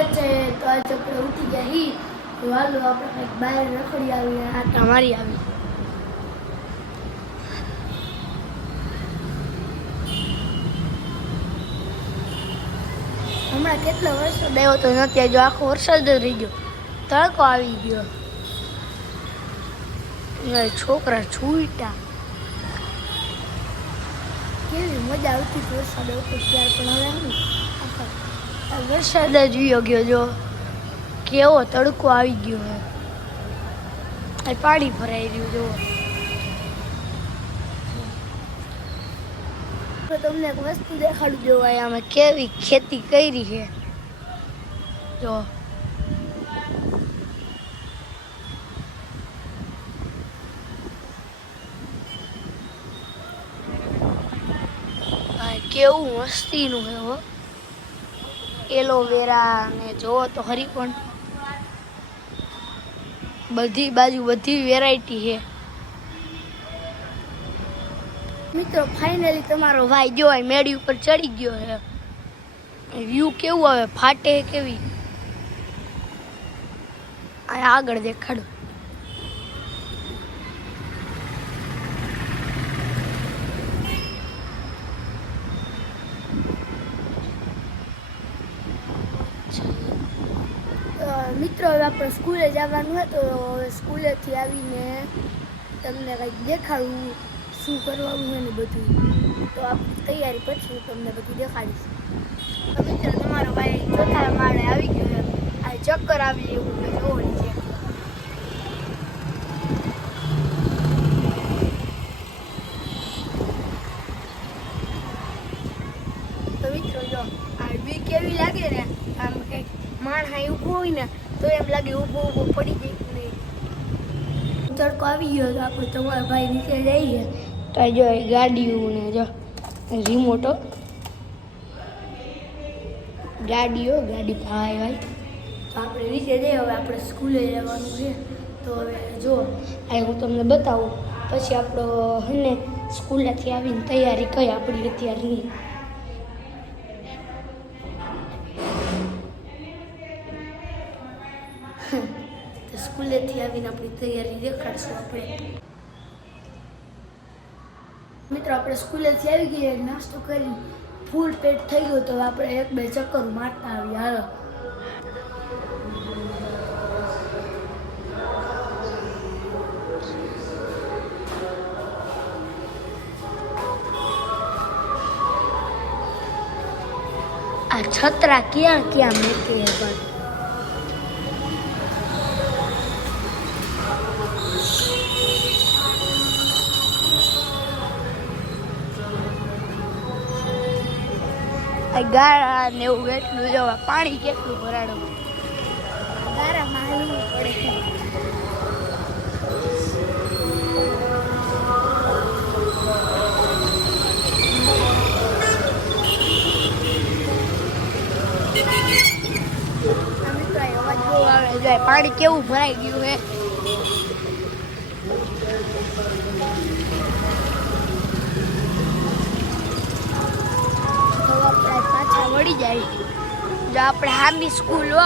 સ્વાગત છે। તો આજે આપણે ઉઠી ગયા હી તો હાલો આપણે કંઈક બહાર રખડી આવી આટા મારી આવી। હમણાં કેટલો વરસાદ આવ્યો તો નથી જો આખો વરસાદ જ રહી ગયો, તડકો આવી ગયો, છોકરા છૂટા કેવી મજા આવતી વરસાદ આવતો ત્યાર, પણ હવે વરસાદ જ વીયો ગયો। જો કેવો તડકો આવી ગયો હે, પાણી ભરાઈ રહ્યું। જો તો તમને એક વસ્તુ દેખાડું, જો અમે કેવી ખેતી કરી છે। જો કેવું મસ્તીનું છે હો, એલોવેરા ને જોવો તો હરી પણ બધી બાજુ બધી વેરાયટી છે। મિત્રો ફાઇનલી તમારો ભાઈ જો મેડી ઉપર ચડી ગયો છે। વ્યૂ કેવું આવે, ફાટે કેવી, આગળ દેખાડો। મિત્રો હવે આપણે સ્કૂલે જવાનું હોય તો સ્કૂલેથી આવીને તમને કંઈક દેખાડું શું કરવાનું હોય ને બધું, તો આપણી તૈયારી પછી હું તમને બધું દેખાડીશ। તો મિત્રો તમારો ભાઈ ચોથા માળે આવી ગયો, આ ચક્કર આવી એવું જોવાની છે। તો મિત્રો જો આ બી કેવી લાગે ને, આમ કંઈક માણસ ઊભો હોય ને તો એમ લાગે ઊભો ઊભો પડી જાય નહીં। તડકો આવી ગયો તો આપણે તમારા ભાઈ નીચે જઈએ તો જો ગાડીઓ ને જો રિમોટો ગાડી ભાઈ તો આપણે નીચે જઈએ। હવે આપણે સ્કૂલે જવાનું છે તો હવે જો આ હું તમને બતાવું, પછી આપણો હને સ્કૂલેથી આવીને તૈયારી કઈ આપણી અત્યારની। તો સ્કૂલેથી આવીને આપણી તૈયારી દેખાડશું આપણે। મિત્રો આપણે સ્કૂલેથી આવી ગયા, નાસ્તો કરી ફૂલ પેટ થઈ ગયો તો આપણે એક બે ચક્કર મારતા આવી। હાલો આ છત્રા ક્યાં ક્યાં મૂકે પણ ગારા ને એવું કેટલું જવા, પાણી કેટલું ભરાડું, ગારામાં હાલવું પડે। મિત્રો અવાજ બહુ આવે જાય, પાણી કેવું ભરાઈ ગયું હે। પાછા વળી જાય જો આપણે હામી સ્કૂલ હો,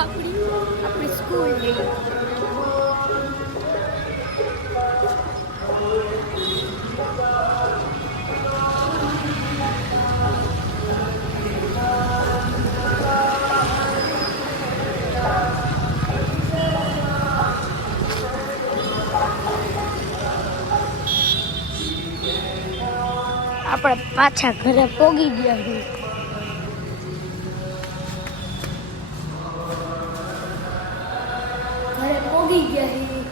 આપણી સ્કૂલ જઈએ। આપણે પાછા ઘરે પોગી ગયા છીએ। ઘરે પોગી ગયા છીએ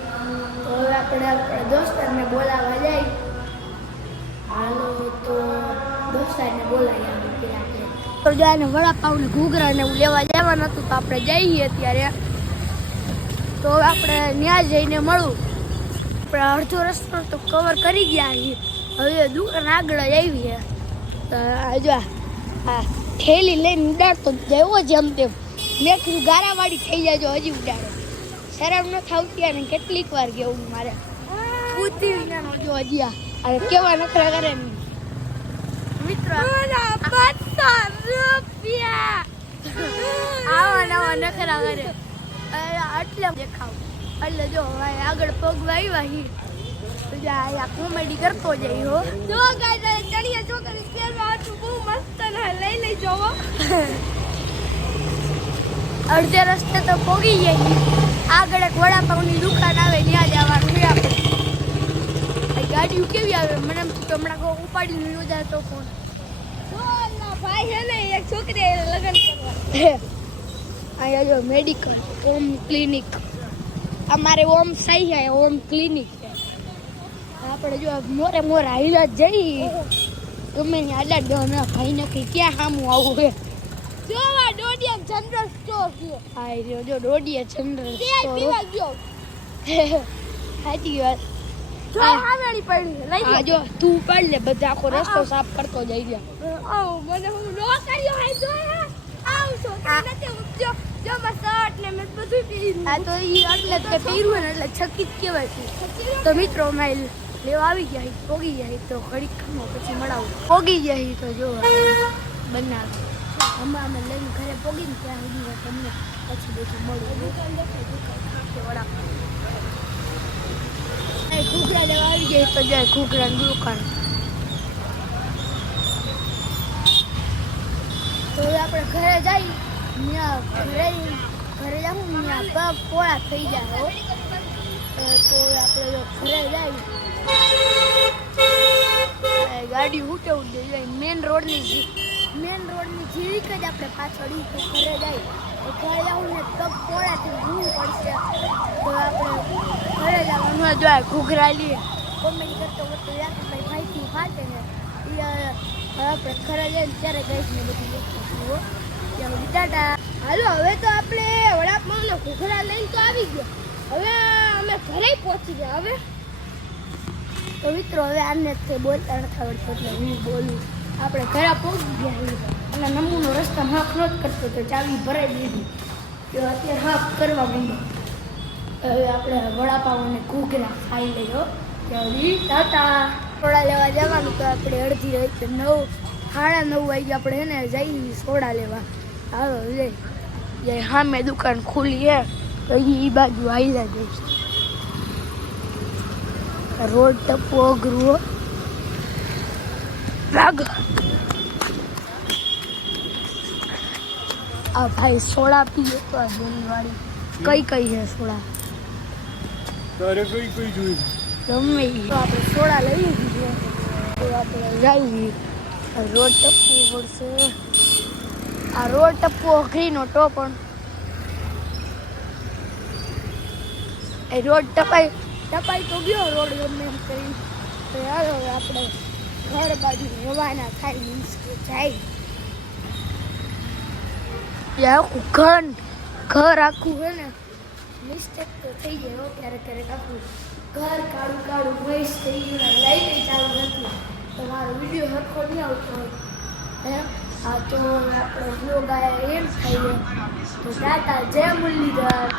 તો હવે આપણે આપણા દોસ્તારને બોલાવવા જાય। હાલો તો દોસ્તારને બોલાવી આવી પેલા તો જાય વડાપાવ ને ઘૂઘરા ને લેવા જવાનું હતું તો આપણે જઈએ અત્યારે। તો હવે આપણે ત્યાં જઈને મળું, આપણે અડધો રસ્તો તો કવર કરી ગયા છીએ, હવે દુકાન આગળ જ આવી છે। તો જો આ થેલી લઈને ઉડાડતો જવો જેમ તેમ, મેં કીધું ગારાવાળી થઈ જાય જો હજી ઉડાડે, શરમ ન થાવતી અને કેટલીક વાર કેવું મારે બુદ્ધિ વિનાનો જો હજી આ કેવા નખરા કરે મિત્રો। ₹500 આવા નવા આવા નખરા કરે એટલે દેખાવ એટલે જો આગળ પગવા આવ્યા હી આ કોમેડી કરતો જાય હો જો ગાય ચણિયા ચોકરી પહેરવા આટલું બહુ મસ્ત ને લઈ જોવો અડધે રસ્તે તો પોગી જાય આગળ એક વડાપાવની દુકાન આવે ત્યાં જવાનું છે આપણે ગાડીઓ કેવી આવે મને એમ તો હમણાં ઉપાડીને ન જાય તો ફોન ભાઈ છે ને એક છોકરી લગ્ન કરવા અહીંયા જો મેડિકલ ઓમ ક્લિનિક અમારે ઓમ સહી છે ઓમ ક્લિનિક છે આપણે જો મોરે હાઈલા જઈ ગમે ને આડા ડોના ભાઈ નક્કી ક્યાં સામું આવું છે જો આ ડોડિયા જનરલ સ્ટોર છે હા જો ડોડિયા જનરલ સ્ટોર પીવા ગયો સાચી વાત જો હામેણી પડી લઈ જા જો તું પડ લે બધા આખો રસ્તો સાફ કરતો જઈ ગયા આવ મને હું નો કર્યો હે જો આવ છો નથી જો જો મે શર્ટ ને મે બધું પહેર્યું આ તો ઈ એટલે કે પહેર્યું ને એટલે છક્કી જ કહેવાય છે તો મિત્રો મેલ લેવા આવી ગયા પોગી જાય તો ઘડીક ખમો પછી મળાવું પોગી જાય તો જો બનાવ હમણાં અમે લઈને ઘરે પોગીને ત્યાં સુધી તમને પછી બધું મળું દુકાન દેખાય વડા ઘૂઘરા લેવા આવી જાય તો જાય ઘૂઘરાની દુકાન તો હવે આપણે ઘરે જઈ ઘરે જાઉં ત્યાં પગ પોળા થઈ જાય તો આપણે ઘરે જાય ગાડી ઉઠાવું જાય મેન રોડની જીરીક જ આપણે પાછળ ઘરે જાય ઘરે જવું ને પગ પોળાથી ભૂવું પડશે તો આપણે ઘરે જવાનું જો ઘૂઘરા લઈએ કોમેન્ટ કરતો કરતો ભાઈ ભાઈથી ફાટે ને આપણે ઘરે જઈએ ત્યારે ગઈશ ને બધું દેખાતું ત્યાં ટાટા હાલો હવે તો આપણે વડાપાવનો ઘૂઘરા લઈને તો આવી ગયો હવે અમે ઘરે પહોંચી ગયા હવે તો મિત્રો હવે આને બોલતા નથી આવડતું એટલે હું બોલું આપણે ઘરે પહોંચી ગયા અને નમૂનો રસ્તા હાફ નહોતો કરતો તો ચાવી ભરાઈ દીધી તો અત્યારે હાફ કરવા માંડ્યો હવે આપણે વડાપાવ અને ઘૂઘરા ખાઈ લઈએ ત્યાં ટાટા સોડા લેવા જવાનું તો આપણે અડધી રાતે 9:30 વાગે આપણે હે ને જઈ સોડા લેવા હાલો લે સામે દુકાન ખુલી હે તો એ બાજુ આવીલા જઈશ રોડ ટપો અઘરું લાગ આ ભાઈ સોડા પીએ તો આ વાળી કઈ છે સોડા તારે કઈ જોઈ ગમે તો આપણે સોડા લઈ લીધી તો આપણે જઈએ રોડ ટપવું પડશે આ રોડ ટપવો અઘરીનો ટો પણ એ રોડ ટપાઈ તો ગયો રોડ ગમે એમ કરી તો યાર હવે આપણે ઘર બાજુ રવાના થાય મીન્સ કે જાય ઘર આખું છે ને મિસ્ટેક તો થઈ જાય ક્યારેક આખું ઘર કાળું વોઇસ થઈ ગયું લાઈટ ચાલુ નથી તો મારો વિડીયો હરખો નહીં આવતો હોય હે હા તો આપણે બ્લોગ આયા એમ થાય તો ટાટા જય મુરલીધર